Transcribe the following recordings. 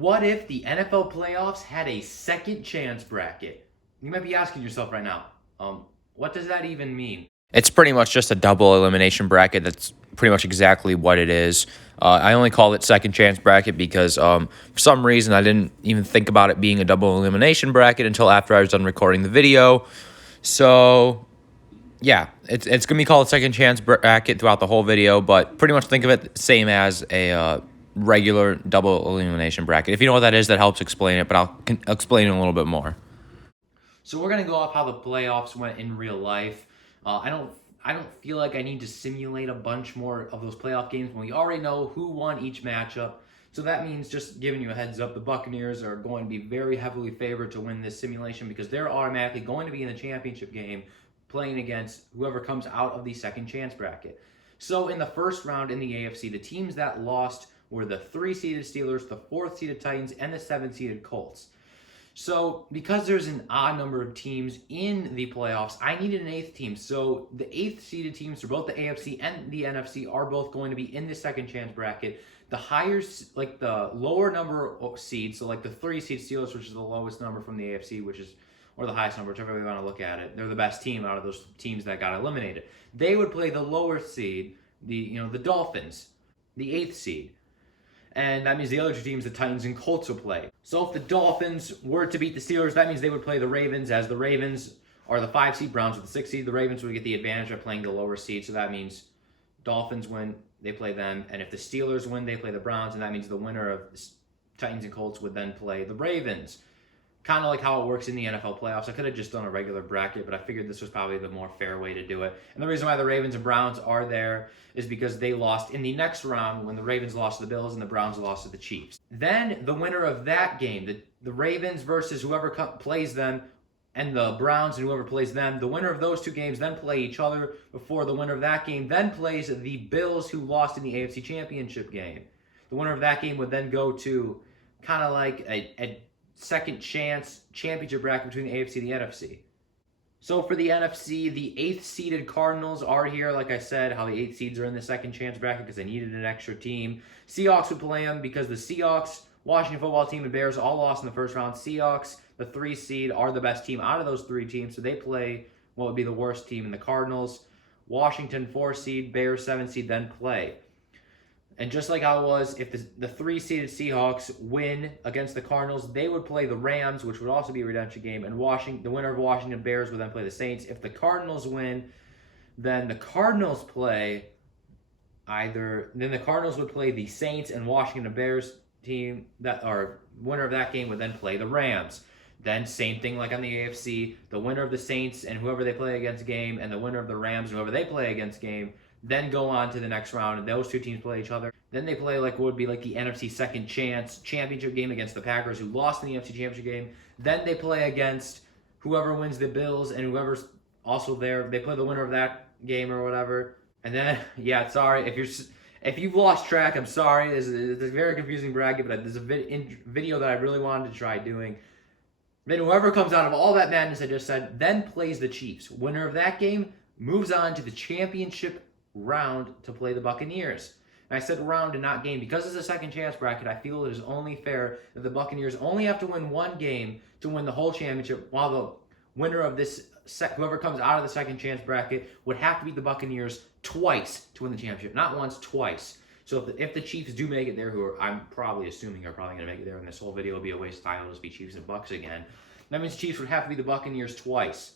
What if the NFL playoffs had a second chance bracket? You might be asking yourself right now, what does that even mean? It's pretty much just a double elimination bracket. That's pretty much exactly what it is. I only call it second chance bracket because for some reason I didn't even think about it being a double elimination bracket until after I was done recording the video. So yeah, it's gonna be called second chance bracket throughout the whole video, but pretty much think of it same as a regular double elimination bracket. If you know what that is, that helps explain it, but I'll explain it a little bit more. So we're gonna go off how the playoffs went in real life. I don't feel like I need to simulate a bunch more of those playoff games when we already know who won each matchup. So that means, just giving you a heads up, the Buccaneers are going to be very heavily favored to win this simulation because they're automatically going to be in the championship game playing against whoever comes out of the second chance bracket. So in the first round in the AFC, the teams that lost were the 3-seeded Steelers, the 4th-seeded Titans, and the 7th-seeded Colts. So, because there's an odd number of teams in the playoffs, I needed an 8th team. So, the 8th seeded teams for both the AFC and the NFC are both going to be in the second chance bracket. The higher, like the lower number of seeds, so like the 3 seed Steelers, which is the lowest number from the AFC, which is, or the highest number, whichever way you want to look at it. They're the best team out of those teams that got eliminated. They would play the lower seed, the Dolphins, the 8th seed. And that means the other two teams, the Titans and Colts, will play. So if the Dolphins were to beat the Steelers, that means they would play the Ravens, as the Ravens are the 5 seed, Browns are the 6 seed. The Ravens would get the advantage of playing the lower seed, so that means Dolphins win, they play them. And if the Steelers win, they play the Browns, and that means the winner of the Titans and Colts would then play the Ravens. Kind of like how it works in the NFL playoffs. I could have just done a regular bracket, but I figured this was probably the more fair way to do it. And the reason why the Ravens and Browns are there is because they lost in the next round when the Ravens lost to the Bills and the Browns lost to the Chiefs. Then the winner of that game, the Ravens versus whoever plays them, and the Browns and whoever plays them, the winner of those two games then play each other before the winner of that game then plays the Bills, who lost in the AFC Championship game. The winner of that game would then go to kind of like a second chance championship bracket between the AFC and the NFC. So for the NFC, the 8th seeded Cardinals are here. Like I said, how the 8th seeds are in the second chance bracket because they needed an extra team. Seahawks would play them because the Seahawks, Washington football team, and Bears all lost in the first round. Seahawks, the 3 seed, are the best team out of those 3 teams, so they play what would be the worst team in the Cardinals. Washington 4 seed, Bears 7 seed then play. And just like how it was, if the 3-seeded Seahawks win against the Cardinals, they would play the Rams, which would also be a redemption game, and the winner of Washington Bears would then play the Saints. If the Cardinals win, then the Cardinals would play the Saints, and Washington Bears team winner of that game would then play the Rams. Then same thing like on the AFC, the winner of the Saints and whoever they play against game, and the winner of the Rams and whoever they play against game, then go on to the next round, and those two teams play each other. Then they play like what would be like the NFC second chance championship game against the Packers, who lost in the NFC championship game. Then they play against whoever wins the Bills and whoever's also there. They play the winner of that game or whatever. And then, yeah, sorry if you've lost track, I'm sorry. It's a very confusing bracket, but there's a video that I really wanted to try doing. Then whoever comes out of all that madness I just said then plays the Chiefs. Winner of that game moves on to the championship round to play the Buccaneers. And I said round and not game because it's a second chance bracket. I feel it is only fair that the Buccaneers only have to win one game to win the whole championship, while the winner of this, whoever comes out of the second chance bracket, would have to beat the Buccaneers twice to win the championship. Not once, twice. So if the Chiefs do make it there, who I'm probably assuming are probably going to make it there, and this whole video will be a waste of time, it'll just be Chiefs and Bucks again, that means Chiefs would have to be the Buccaneers twice.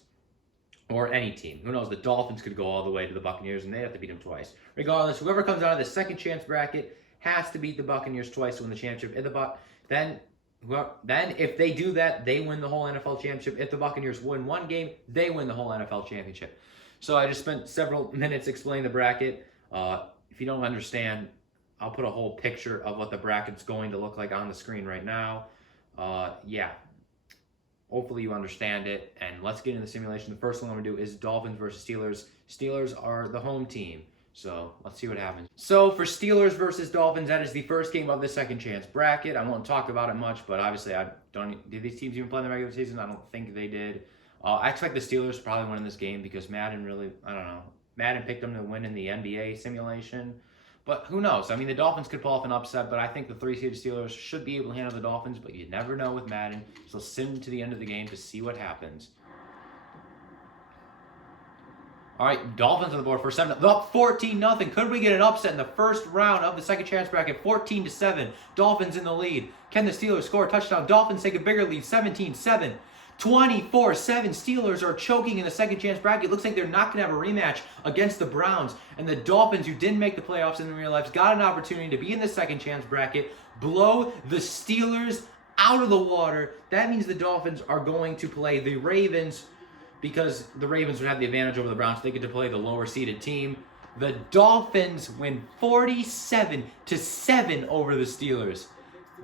Or any team. Who knows? The Dolphins could go all the way to the Buccaneers, and they have to beat them twice. Regardless, whoever comes out of the second chance bracket has to beat the Buccaneers twice to win the championship. Then if they do that, they win the whole NFL championship. If the Buccaneers win one game, they win the whole NFL championship. So I just spent several minutes explaining the bracket. If you don't understand, I'll put a whole picture of what the bracket's going to look like on the screen right now. Yeah. Hopefully you understand it, and let's get into the simulation. The first one I'm going to do is Dolphins versus Steelers. Steelers are the home team, so let's see what happens. So for Steelers versus Dolphins, that is the first game of the second chance bracket. I won't talk about it much, but obviously did these teams even play in the regular season? I don't think they did. I expect the Steelers to probably win in this game because Madden picked them to win in the NBA simulation. But who knows? I mean, the Dolphins could pull off an upset, but I think the 3-seeded Steelers should be able to handle the Dolphins, but you never know with Madden. So sim to the end of the game to see what happens. All right, Dolphins on the board for 7. Up 14-0. Could we get an upset in the first round of the second chance bracket? 14-7. Dolphins in the lead. Can the Steelers score a touchdown? Dolphins take a bigger lead. 17-7. 24-7. Steelers are choking in the second chance bracket. Looks like they're not going to have a rematch against the Browns. And the Dolphins, who didn't make the playoffs in real life, got an opportunity to be in the second chance bracket, blow the Steelers out of the water. That means the Dolphins are going to play the Ravens, because the Ravens would have the advantage over the Browns. They get to play the lower seeded team. The Dolphins win 47-7 over the Steelers.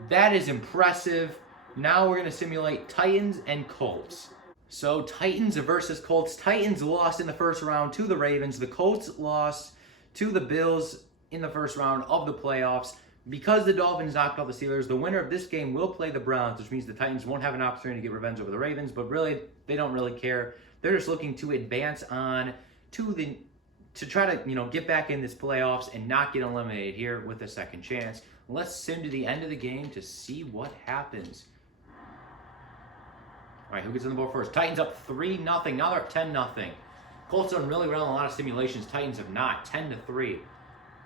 That is impressive. Now we're going to simulate Titans and Colts. So Titans versus Colts. Titans lost in the first round to the Ravens. The Colts lost to the Bills in the first round of the playoffs. Because the Dolphins knocked out the Steelers, the winner of this game will play the Browns, which means the Titans won't have an opportunity to get revenge over the Ravens, but really, they don't really care. They're just looking to advance on to try to, get back in this playoffs and not get eliminated here with a second chance. Let's sim to the end of the game to see what happens. All right, who gets on the board first? Titans up 3-0. Now they're up 10-0. Colts done really well in a lot of simulations. Titans have not. 10-3.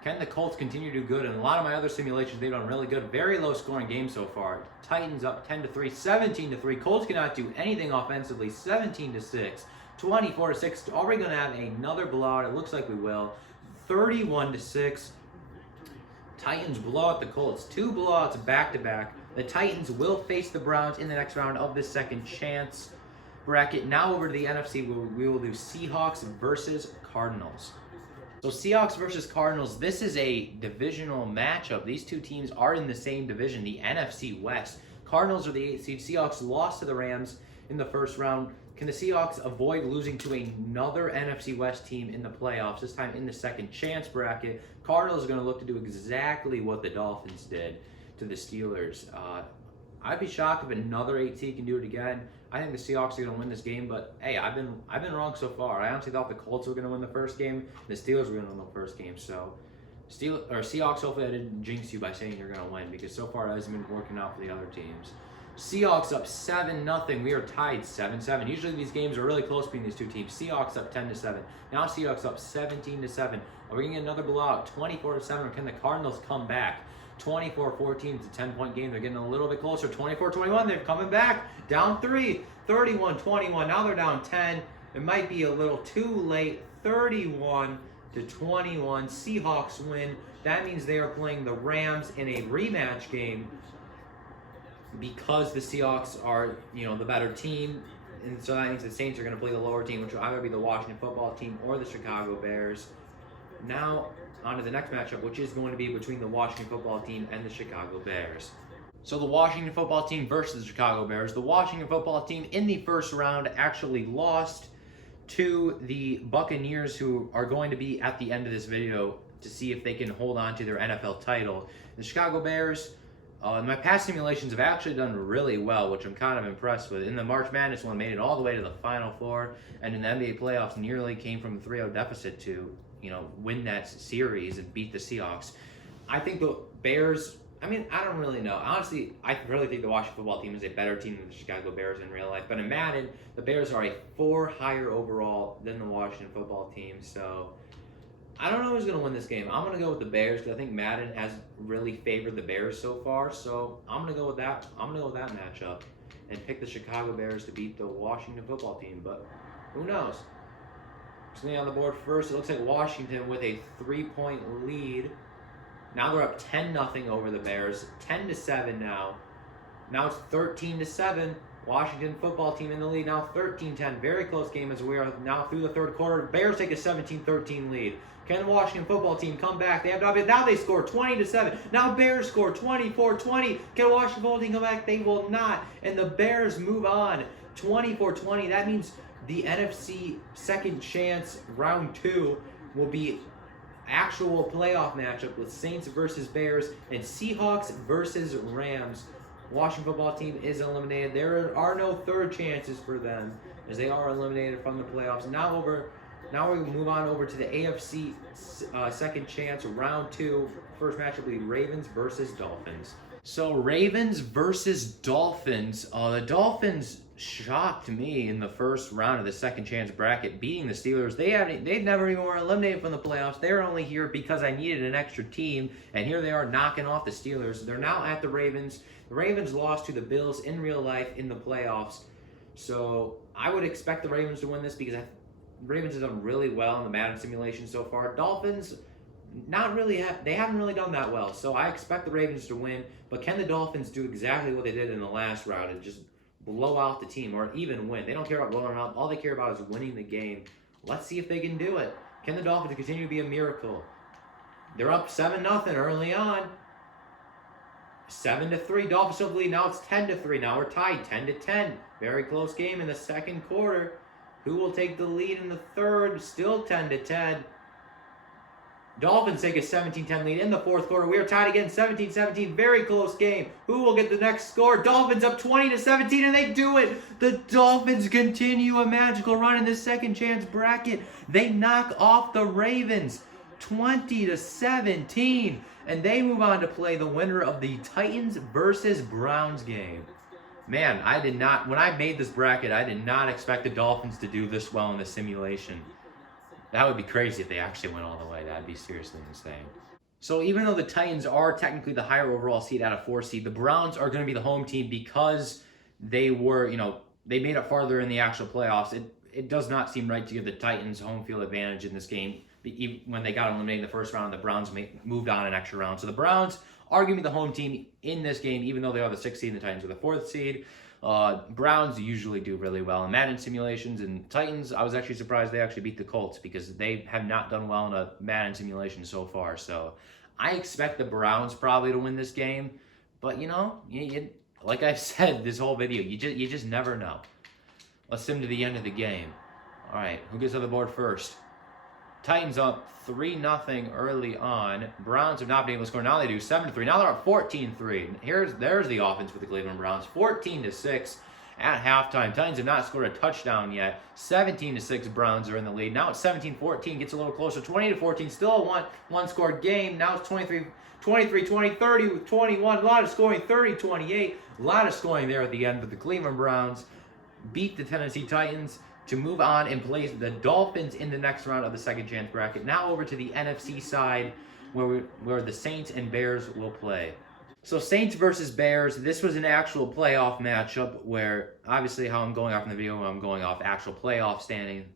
Can the Colts continue to do good? In a lot of my other simulations, they've done really good. Very low scoring game so far. Titans up 10-3, 17-3. Colts cannot do anything offensively. 17-6, 24-6. Are we going to have another blowout? It looks like we will. 31-6. Titans blow out the Colts. 2 blowouts back to back. The Titans will face the Browns in the next round of this second chance bracket. Now over to the NFC, we will do Seahawks versus Cardinals. So Seahawks versus Cardinals, this is a divisional matchup. These two teams are in the same division, the NFC West. Cardinals are the 8th seed. Seahawks lost to the Rams in the first round. Can the Seahawks avoid losing to another NFC West team in the playoffs, this time in the second chance bracket? Cardinals are going to look to do exactly what the Dolphins did to the Steelers. I'd be shocked if another 8 seed can do it again. I think the Seahawks are going to win this game, but hey, I've been wrong so far. I honestly thought the Colts were going to win the first game, the Steelers were going to win the first game. So, Seahawks, hopefully I didn't jinx you by saying you're going to win, because so far it hasn't been working out for the other teams. Seahawks up 7-0. We are tied 7-7. Usually these games are really close between these two teams. Seahawks up 10-7. Now Seahawks up 17-7. Are we going to get another blowout? 24-7, or can the Cardinals come back? 24-14, it's a 10-point game. They're getting a little bit closer. 24-21, they're coming back. Down 3, 31-21. Now they're down 10. It might be a little too late. 31-21. Seahawks win. That means they are playing the Rams in a rematch game, because the Seahawks are, the better team. And so that means the Saints are going to play the lower team, which will either be the Washington football team or the Chicago Bears. Now, on to the next matchup, which is going to be between the Washington football team and the Chicago Bears. So the Washington football team versus the Chicago Bears. The Washington football team in the first round actually lost to the Buccaneers, who are going to be at the end of this video to see if they can hold on to their NFL title. The Chicago Bears, in my past simulations, have actually done really well, which I'm kind of impressed with. In the March Madness one, made it all the way to the Final Four, and in the NBA playoffs, nearly came from a 3-0 deficit to win that series and beat the Seahawks. I think the Bears, I don't really know. Honestly, I really think the Washington football team is a better team than the Chicago Bears in real life. But in Madden, the Bears are a 4 higher overall than the Washington football team. So I don't know who's going to win this game. I'm going to go with the Bears, because I think Madden has really favored the Bears so far. So I'm going to go with that. I'm going to go with that matchup and pick the Chicago Bears to beat the Washington football team. But who knows? Something on the board first. It looks like Washington with a 3-point lead. Now they're up 10-0 over the Bears. 10-7 now. Now it's 13-7. Washington football team in the lead. Now 13-10. Very close game as we are now through the third quarter. Bears take a 17-13 lead. Can the Washington football team come back? They have now they score 20-7. Now Bears score 24-20. Can the Washington football team come back? They will not. And the Bears move on 24-20. That means the NFC second chance round 2 will be actual playoff matchup with Saints versus Bears and Seahawks versus Rams. Washington football team is eliminated. There are no third chances for them, as they are eliminated from the playoffs. Now over Now we move on over to the AFC second chance, round 2. First match will be Ravens versus Dolphins. So Ravens versus Dolphins. The Dolphins shocked me in the first round of the second chance bracket, beating the Steelers. They've never even were eliminated from the playoffs. They're only here because I needed an extra team, and here they are knocking off the Steelers. They're now at the Ravens. The Ravens lost to the Bills in real life in the playoffs. So I would expect the Ravens to win this because the Ravens have done really well in the Madden simulation so far. Dolphins, not really. They haven't really done that well. So I expect the Ravens to win. But can the Dolphins do exactly what they did in the last round and just blow out the team or even win? They don't care about blowing out. All they care about is winning the game. Let's see if they can do it. Can the Dolphins continue to be a miracle? They're up 7-0 early on. 7-3. Dolphins still lead. Now it's 10-3. Now we're tied 10-10. Very close game in the second quarter. Who will take the lead in the third? Still 10-10. Dolphins take a 17-10 lead in the fourth quarter. We are tied again, 17-17. Very close game. Who will get the next score? Dolphins up 20-17, and they do it. The Dolphins continue a magical run in the second chance bracket. They knock off the Ravens 20-17, and they move on to play the winner of the Titans versus Browns game. Man, when I made this bracket, I did not expect the Dolphins to do this well in the simulation. That would be crazy if they actually went all the way. That'd be seriously insane. So even though the Titans are technically the higher overall seed out of 4 seed, the Browns are going to be the home team because they were, they made it farther in the actual playoffs. It does not seem right to give the Titans home field advantage in this game. When they got eliminated in the first round, the Browns moved on an extra round. So the Browns are going to be the home team in this game, even though they are the 6th seed and the Titans are the 4th seed. Browns usually do really well in Madden simulations, and Titans, I was actually surprised they actually beat the Colts because they have not done well in a Madden simulation so far. So I expect the Browns probably to win this game, but like I've said this whole video, you just never know. Let's sim to the end of the game. All right, who gets on the board first? Titans up 3-0 early on. Browns have not been able to score. Now they do 7-3. Now they're up 14-3. There's the offense for the Cleveland Browns. 14-6 at halftime. Titans have not scored a touchdown yet. 17-6 Browns are in the lead. Now it's 17-14. Gets a little closer. 20-14. Still a one-score game. Now it's 23-20, 30 with 21. A lot of scoring. 30-28. A lot of scoring there at the end. But the Cleveland Browns beat the Tennessee Titans to move on and play the Dolphins in the next round of the second chance bracket. Now over to the NFC side where the Saints and Bears will play. So Saints versus Bears, this was an actual playoff matchup where obviously how I'm going off in the video, I'm going off actual playoff standing,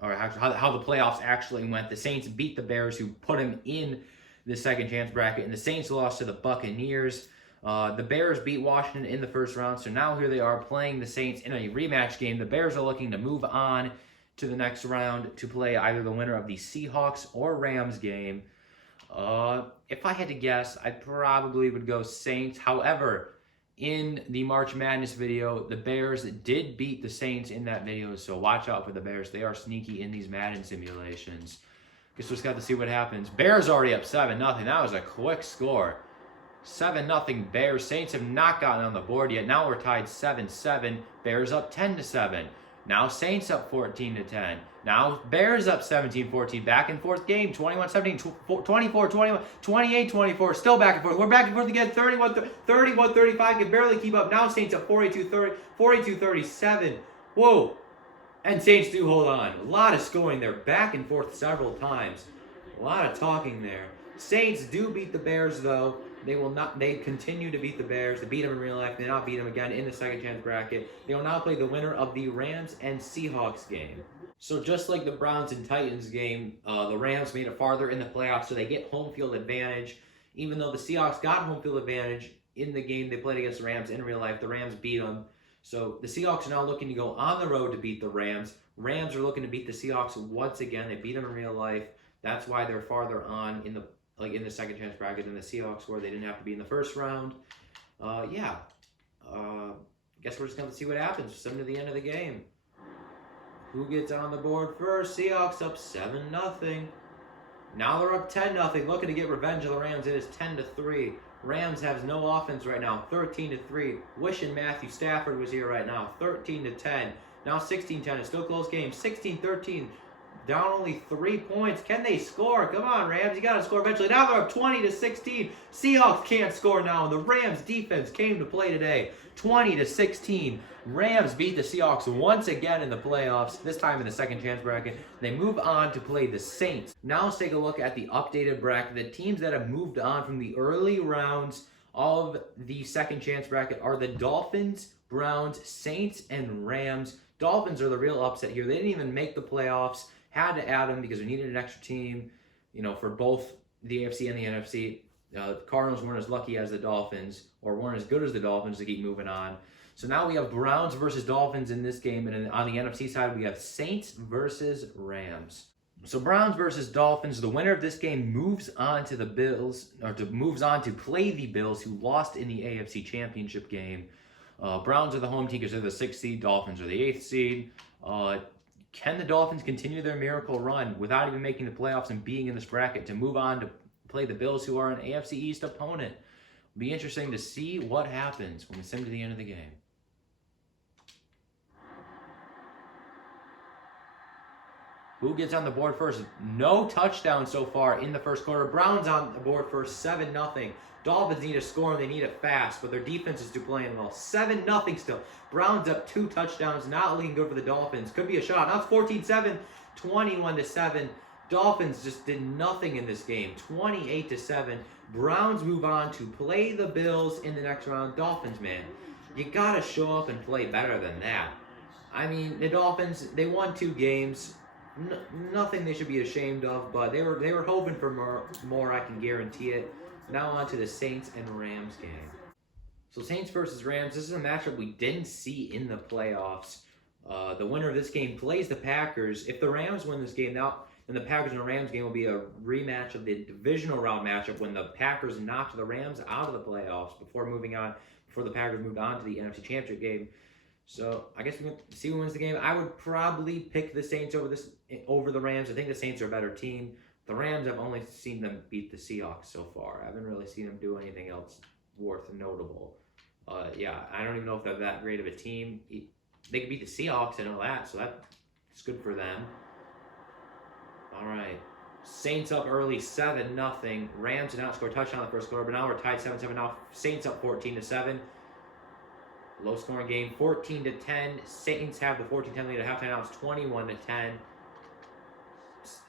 or how the playoffs actually went. The Saints beat the Bears, who put them in the second chance bracket, and the Saints lost to the Buccaneers. The Bears beat Washington in the first round, so now here they are playing the Saints in a rematch game. The Bears are looking to move on to the next round to play either the winner of the Seahawks or Rams game. If I had to guess, I probably would go Saints. However, in the March Madness video, the Bears did beat the Saints in that video, so watch out for the Bears. They are sneaky in these Madden simulations. Guess we just got to see what happens. Bears already up 7-0. That was a quick score. 7-0 Bears. Saints have not gotten on the board yet. Now we're tied 7-7. Bears up 10-7. Now Saints up 14-10. Now Bears up 17-14. Back and forth game. 21-17, 24-21, 28-24. Still back and forth. We're back and forth again. 31-35. Can barely keep up. Now Saints up 42-37. Whoa. And Saints do hold on. A lot of scoring there. Back and forth several times. A lot of talking there. Saints do beat the Bears, though. They continue to beat the Bears. They beat them in real life. They now beat them again in the second chance bracket. They will now play the winner of the Rams and Seahawks game. So just like the Browns and Titans game, the Rams made it farther in the playoffs, so they get home field advantage. Even though the Seahawks got home field advantage in the game they played against the Rams in real life, the Rams beat them. So the Seahawks are now looking to go on the road to beat the Rams. Rams are looking to beat the Seahawks once again. They beat them in real life. That's why they're farther on in the second chance bracket than the Seahawks were. They didn't have to be in the first round. Guess we're just going to see what happens. Send to the end of the game. Who gets on the board first? Seahawks up 7-0. Now they're up 10-0. Looking to get revenge of the Rams. It is 10-3. Rams has no offense right now. 13-3. Wishing Matthew Stafford was here right now. 13-10. Now 16-10. It's still a close game. 16-13. down only 3 points. Can they score? Come on, Rams. You got to score eventually. Now they're up 20-16. Seahawks can't score now, and the Rams defense came to play today. 20-16. Rams beat the Seahawks once again in the playoffs, this time in the second chance bracket. They move on to play the Saints. Now let's take a look at the updated bracket. The teams that have moved on from the early rounds of the second chance bracket are the Dolphins, Browns, Saints, and Rams. Dolphins are the real upset here. They didn't even make the playoffs. Had to add them because we needed an extra team, for both the AFC and the NFC. The Cardinals weren't as lucky as the Dolphins, or weren't as good as the Dolphins to keep moving on. So now we have Browns versus Dolphins in this game, and on the NFC side, we have Saints versus Rams. So Browns versus Dolphins, the winner of this game moves on to the Bills, moves on to play the Bills, who lost in the AFC Championship game. Browns are the home team because they're the 6th seed. Dolphins are the 8th seed. Can the Dolphins continue their miracle run without even making the playoffs and being in this bracket to move on to play the Bills, who are an AFC East opponent? It'll be interesting to see what happens when we sim to the end of the game. Who gets on the board first? No touchdown so far in the first quarter. Browns on the board first, 7-0. Dolphins need a score and they need it fast, but their defense is playing well. 7-0 still. Browns up 2 touchdowns, not looking good for the Dolphins. Could be a shot. Now it's 14-7, 21-7. Dolphins just did nothing in this game. 28-7. Browns move on to play the Bills in the next round. Dolphins, man, you gotta show up and play better than that. I mean, the Dolphins, they won 2 games. Nothing they should be ashamed of, but they were hoping for more. I can guarantee it. Now on to the Saints and Rams game. So Saints versus Rams. This is a matchup we didn't see in the playoffs. The winner of this game plays the Packers. If the Rams win this game now, then the Packers and the Rams game will be a rematch of the divisional round matchup when the Packers knocked the Rams out of the playoffs before the Packers moved on to the NFC Championship game. So I guess we're going to see who wins the game. I would probably pick the Saints over the Rams. I think the Saints are a better team. The Rams, I've only seen them beat the Seahawks so far. I haven't really seen them do anything else worth notable. I don't even know if they're that great of a team. They could beat the Seahawks, I know that, so that's good for them. All right. Saints up early, 7-0. Rams did not score a touchdown in the first quarter, but now we're tied 7-7 now. Saints up 14-7. Low scoring game, 14-10. Saints have the 14-10 lead at halftime. Now it's 21-10.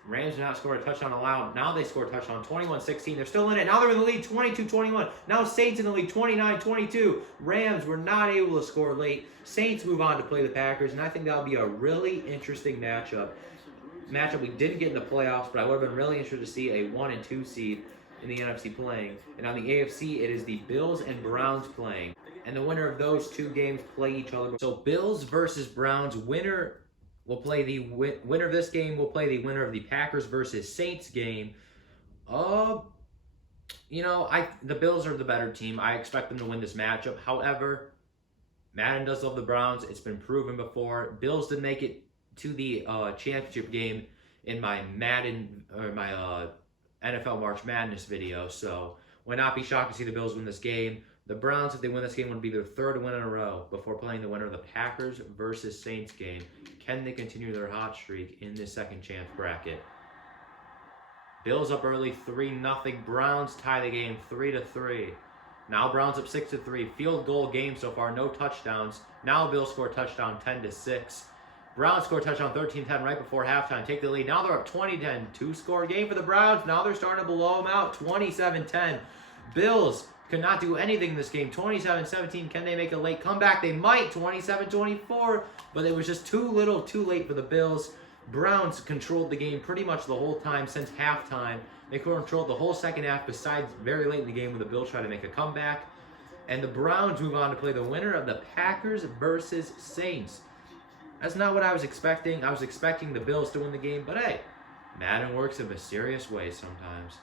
Rams did not score a touchdown allowed. Now they score a touchdown, 21-16. They're still in it. Now they're in the lead, 22-21. Now Saints in the lead, 29-22. Rams were not able to score late. Saints move on to play the Packers, and I think that'll be a really interesting matchup. We didn't get in the playoffs, but I would have been really interested to see a 1 and 2 seed in the NFC playing. And on the AFC, it is the Bills and Browns playing. And the winner of those 2 games play each other. So Bills versus Browns, winner of this game will play the winner of the Packers versus Saints game. The Bills are the better team. I expect them to win this matchup. However, Madden does love the Browns. It's been proven before. Bills did make it to the championship game in my Madden or my NFL March Madness video. So would not be shocked to see the Bills win this game. The Browns, if they win this game, would be their 3rd win in a row before playing the winner of the Packers versus Saints game. Can they continue their hot streak in this second chance bracket? Bills up early, 3-0. Browns tie the game 3-3. Now Browns up 6-3. Field goal game so far, no touchdowns. Now Bills score a touchdown, 10-6. Browns score a touchdown, 13-10 right before halftime. Take the lead. Now they're up 20-10. 2-score game for the Browns. Now they're starting to blow them out, 27-10. Bills could not do anything in this game. 27-17. Can they make a late comeback? They might. 27-24. But it was just too little, too late for the Bills. Browns controlled the game pretty much the whole time since halftime. They controlled the whole second half besides very late in the game when the Bills tried to make a comeback. And the Browns move on to play the winner of the Packers versus Saints. That's not what I was expecting. I was expecting the Bills to win the game. But hey, Madden works in mysterious ways sometimes.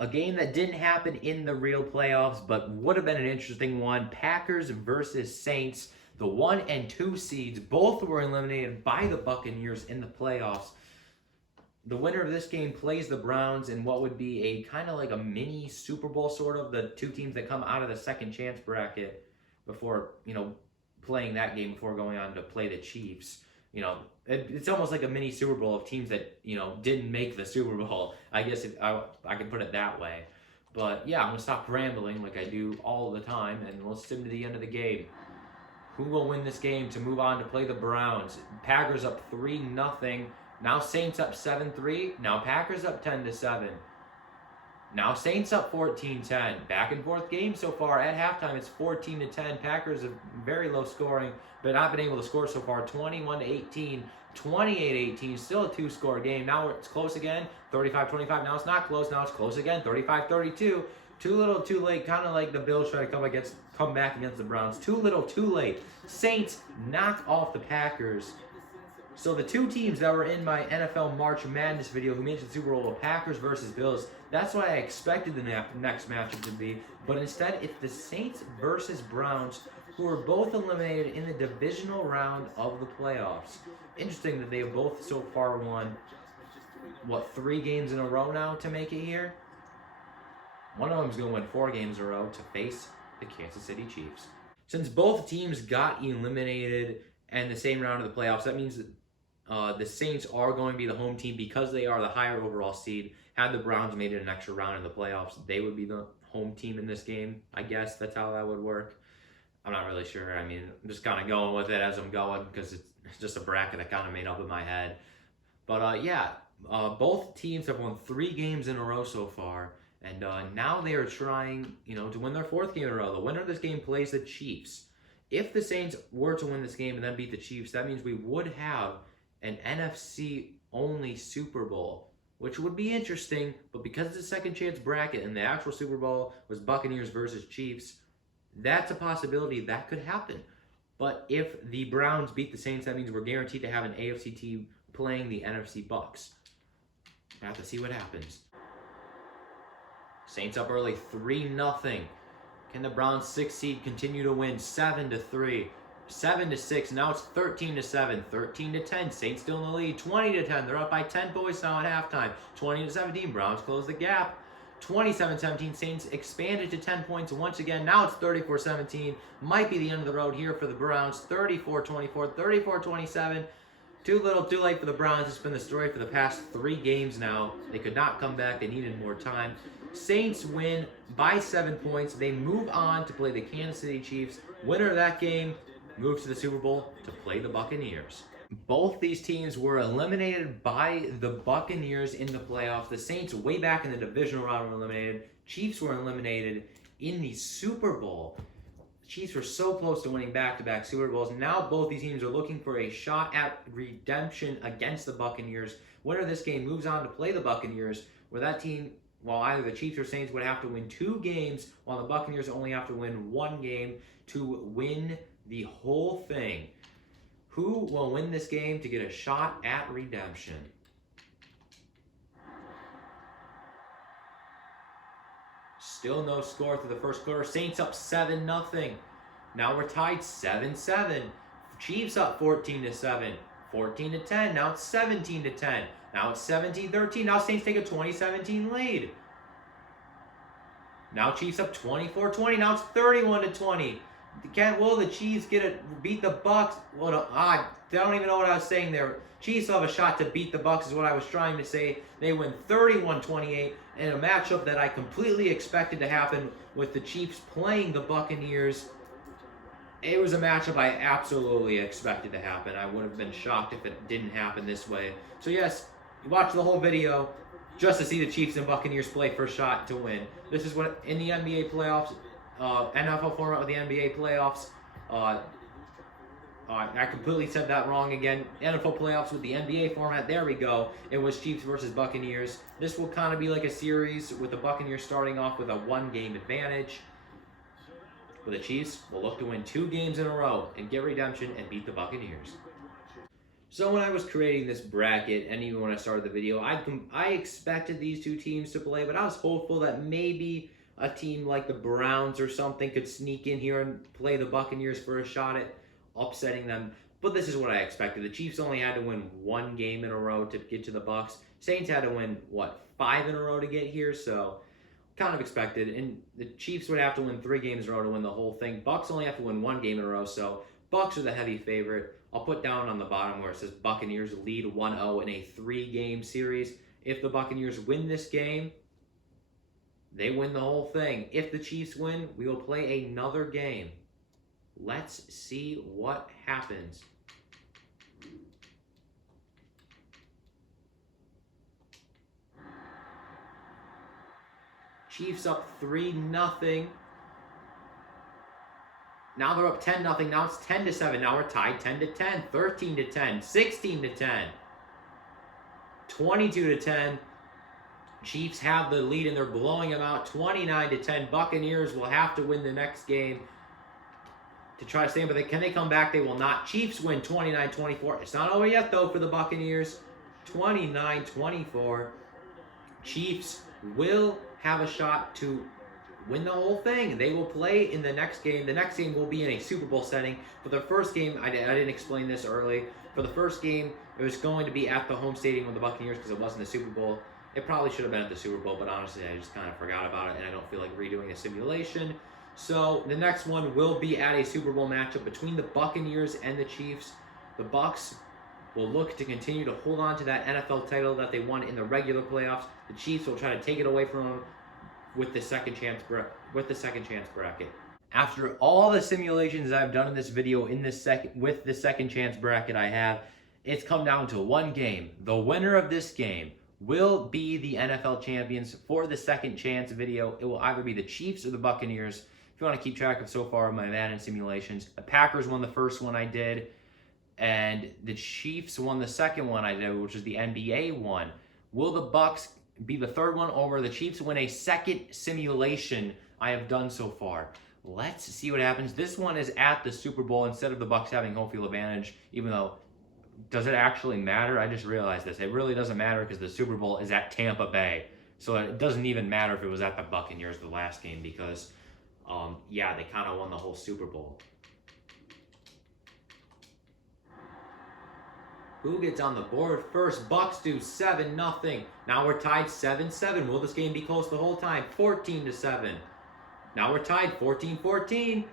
A game that didn't happen in the real playoffs, but would have been an interesting one. Packers versus Saints. The 1 and 2 seeds, both were eliminated by the Buccaneers in the playoffs. The winner of this game plays the Browns in what would be a kind of like a mini Super Bowl, sort of. The 2 teams that come out of the second chance bracket before, playing that game before going on to play the Chiefs. you know, it's almost like a mini Super Bowl of teams that, you know, didn't make the Super Bowl. I guess if I could put it that way. But yeah, I'm going to stop rambling like I do all the time, and let's sim to the end of the game. Who will win this game to move on to play the Browns? Packers up 3-0. Now Saints up 7-3. Now Packers up 10-7. Now Saints up 14-10. Back and forth game so far. At halftime, it's 14-10. Packers are very low scoring, but not been able to score so far. 21-18, 28-18. Still a two-score game. Now it's close again. 35-25. Now it's not close. Now it's close again. 35-32. Too little, too late. Kind of like the Bills try to come back against the Browns. Too little, too late. Saints knock off the Packers. So the two teams that were in my NFL March Madness video who made it to the Super Bowl were Packers versus Bills. That's what I expected the next matchup to be. But instead, it's the Saints versus Browns, who are both eliminated in the divisional round of the playoffs. Interesting that they have both so far won, 3 games in a row now to make it here? One of them is going to win 4 games in a row to face the Kansas City Chiefs. Since both teams got eliminated in the same round of the playoffs, that means that the Saints are going to be the home team because they are the higher overall seed. Had the Browns made it an extra round in the playoffs, they would be the home team in this game. I guess that's how that would work. I'm not really sure. I mean, I'm just kind of going with it as I'm going because it's just a bracket I kind of made up in my head. But both teams have won 3 games in a row so far. And now they are trying, to win their 4th game in a row. The winner of this game plays the Chiefs. If the Saints were to win this game and then beat the Chiefs, that means we would have an NFC-only Super Bowl, which would be interesting. But because it's a second chance bracket and the actual Super Bowl was Buccaneers versus Chiefs, that's a possibility that could happen. But if the Browns beat the Saints, that means we're guaranteed to have an AFC team playing the NFC Bucs. We'll have to see what happens. Saints up early, 3-0. Can the Browns 6th seed continue to win? 7-3, 7-6. Now it's 13-7, 13-10. Saints still in the lead. 20-10. They're up by 10 points now at halftime. 20-17. Browns close the gap. 27-17. Saints expanded to 10 points once again. Now it's 34-17. Might be the end of the road here for the Browns. 34-24, 34-27. Too little, too late for the Browns. It's been the story for the past 3 games now. They could not come back. They needed more time. Saints win by 7 points. They move on to play the Kansas City Chiefs. Winner of that game moves to the Super Bowl to play the Buccaneers. Both these teams were eliminated by the Buccaneers in the playoffs. The Saints, way back in the divisional round, were eliminated. Chiefs were eliminated in the Super Bowl. The Chiefs were so close to winning back-to-back Super Bowls. Now both these teams are looking for a shot at redemption against the Buccaneers. Winner of this game moves on to play the Buccaneers, where that team, while either the Chiefs or Saints would have to win 2 games, while the Buccaneers only have to win 1 game to win the whole thing. Who will win this game to get a shot at redemption? Still no score through the first quarter. Saints up 7-0. Now we're tied 7-7. Chiefs up 14-7. 14-10. Now it's 17-10. Now it's 17-13. Now Saints take a 20-17 lead. Now Chiefs up 24-20. Now it's 31-20. Will the Chiefs beat the Bucs? I don't even know what I was saying there. Chiefs have a shot to beat the Bucs is what I was trying to say. They win 31-28 in a matchup that I completely expected to happen with the Chiefs playing the Buccaneers. It was a matchup I absolutely expected to happen. I would have been shocked if it didn't happen this way. So yes, you watch the whole video just to see the Chiefs and Buccaneers play for a shot to win. This is what in the NBA playoffs, NFL format with the NBA playoffs. I completely said that wrong again. NFL playoffs with the NBA format. There we go. It was Chiefs versus Buccaneers. This will kind of be like a series with the Buccaneers starting off with a 1-game advantage. But the Chiefs will look to win 2 games in a row and get redemption and beat the Buccaneers. So when I was creating this bracket, and even when I started the video, I expected these 2 teams to play, but I was hopeful that maybe a team like the Browns or something could sneak in here and play the Buccaneers for a shot at upsetting them. But this is what I expected. The Chiefs only had to win 1 game in a row to get to the Bucs. Saints had to win, 5 in a row to get here, so kind of expected. And the Chiefs would have to win 3 games in a row to win the whole thing. Bucs only have to win 1 game in a row, so Bucks are the heavy favorite. I'll put down on the bottom where it says Buccaneers lead 1-0 in a 3-game series. If the Buccaneers win this game, they win the whole thing. If the Chiefs win, we will play another game. Let's see what happens. Chiefs up 3-0. Now they're up 10-0. Now it's 10-7. Now we're tied 10-10, 13-10, 16-10, 22-10. Chiefs have the lead and they're blowing them out 29-10. Buccaneers will have to win the next game to try to stay in, but can they come back? They will not. Chiefs win 29-24. It's not over yet though for the Buccaneers. 29-24. Chiefs will have a shot to win the whole thing. They will play in the next game. The next game will be in a Super Bowl setting. For the first game, I didn't explain this early. For the first game, it was going to be at the home stadium of the Buccaneers because it wasn't the Super Bowl. It probably should have been at the Super Bowl, but honestly, I just kind of forgot about it, and I don't feel like redoing a simulation. So the next one will be at a Super Bowl matchup between the Buccaneers and the Chiefs. The Bucs will look to continue to hold on to that NFL title that they won in the regular playoffs. The Chiefs will try to take it away from them with the second chance bracket. After all the simulations I've done in this video with the second chance bracket I have, it's come down to one game. The winner of this game will be the NFL champions. For the second chance video, it will either be the Chiefs or the Buccaneers. If you want to keep track of so far of my Madden simulations, the Packers won the first one I did, and the Chiefs won the second one I did, which is the NBA one. Will the Bucs be the third one over? The Chiefs win a second simulation I have done so far. Let's see what happens. This one is at the Super Bowl instead of the Bucs having home field advantage, even though, does it actually matter? I just realized this. It really doesn't matter because the Super Bowl is at Tampa Bay. So it doesn't even matter if it was at the Buccaneers the last game because, yeah, they kind of won the whole Super Bowl. Who gets on the board first? Bucs do 7-0. Now we're tied 7-7. Will this game be close the whole time? 14-7. Now we're tied 14-14.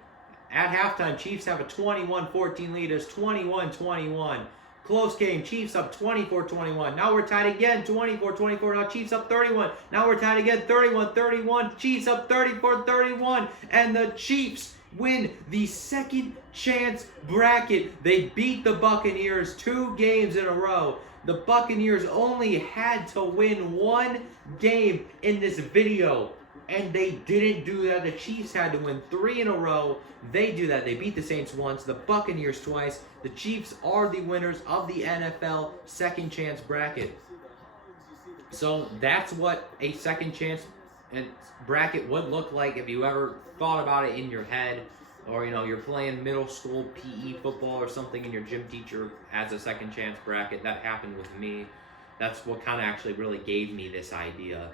At halftime, Chiefs have a 21-14 lead. It's 21-21. Close game. Chiefs up 24-21. Now we're tied again. 24-24. Now Chiefs up 31. Now we're tied again. 31-31. Chiefs up 34-31. And the Chiefs win the second chance bracket. They beat the Buccaneers 2 games in a row. The Buccaneers only had to win 1 game in this video, and they didn't do that. The Chiefs had to win 3 in a row. They do that. They beat the Saints once, the Buccaneers twice. The Chiefs are the winners of the NFL second chance bracket. So that's what a second chance bracket would look like if you ever thought about it in your head, or you're playing middle school PE football or something and your gym teacher has a second chance bracket. That happened with me. That's what kind of actually really gave me this idea.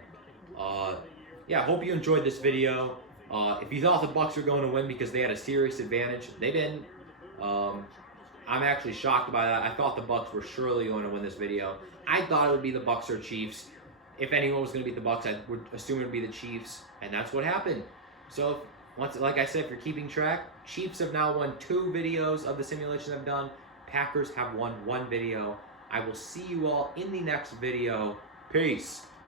Yeah, I hope you enjoyed this video. If you thought the Bucs were going to win because they had a serious advantage, they didn't. I'm actually shocked by that. I thought the Bucs were surely going to win this video. I thought it would be the Bucs or Chiefs. If anyone was going to beat the Bucs, I would assume it would be the Chiefs, and that's what happened. So, like I said, if you're keeping track, Chiefs have now won 2 videos of the simulations I've done. Packers have won 1 video. I will see you all in the next video. Peace.